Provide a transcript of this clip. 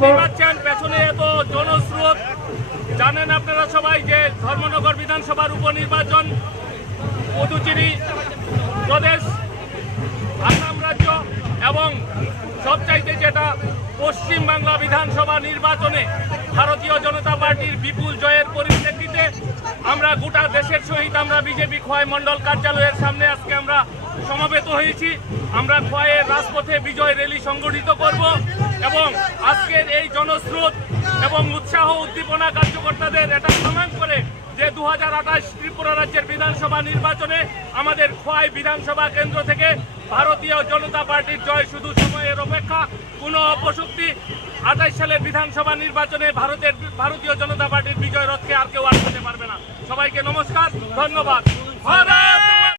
পাচ্ছেন পেছনে এত জনস্রোত। জানেন আপনারা সবাই যে ধর্মনগর বিধানসভার উপনির্বাচন পুদুচেরি প্রদেশ, আসাম রাজ্য এবং সবচাইতে যেটা পশ্চিমবাংলা বিধানসভা নির্বাচনে ভারতীয় জনতা পার্টির বিপুল জয়ের পরিপ্রেক্ষিতে আমরা গোটা দেশের সহিত আমরা বিজেপি খোয়াই মণ্ডল কার্যালয়ের সামনে আজকে আমরা সমবেত হয়েছি। আমরা খোয়াইয়ের রাজপথে বিজয় র্যালি সংগঠিত করব এবং আজকের এই জনস্রোত এবং উৎসাহ উদ্দীপনা কার্যকর্তাদের এটা প্রমাণ করে যে 2028 ত্রিপুরা রাজ্যের বিধানসভা নির্বাচনে আমাদের খোয়াই বিধানসভা কেন্দ্র থেকে ভারতীয় জনতা পার্টির জয় শুধু সময়ের অপেক্ষা। কোনো অপশক্তি 28 সালের বিধানসভা নির্বাচনে ভারতীয় জনতা পার্টির বিজয় রথকে আর কেউ আটকাতে পারবে না। সবাইকে নমস্কার, ধন্যবাদ।